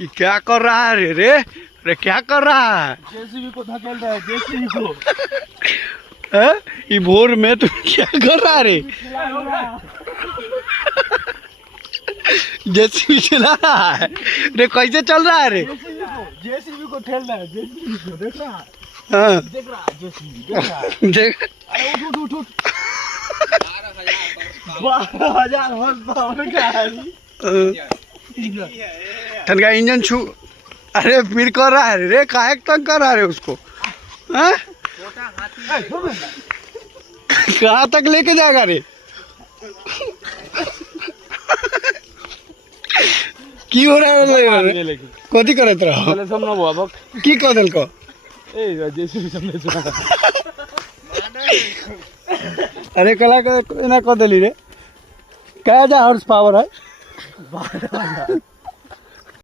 ये क्या कर रहा है रे रे रे क्या कर रहा है? जेसीबी को धकेल रहा है, जेसीबी को। हैं? ये भोर में तू क्या कर रहा है रे? जेसीबी चला रहा है रे, कैसे चल रहा है रे? जेसीबी को ठेल रहा है, जेसीबी को देख रहा है, हाँ देख रहा है, जेसीबी देख रहा है। देख अरे उठ उठ उठ उठ। 12,000 हॉर्स पावर का है। तनका इंजन छू। अरे फिर कर रहा है रे, काहे तंग कर रहा है उसको? हाँ? कहाँ तक लेके जाएगा रे? की हो रहा है? कथी करत रहो? की कह दिल को? अरे कला ना कह दिली रे, क्या हॉर्स पावर है?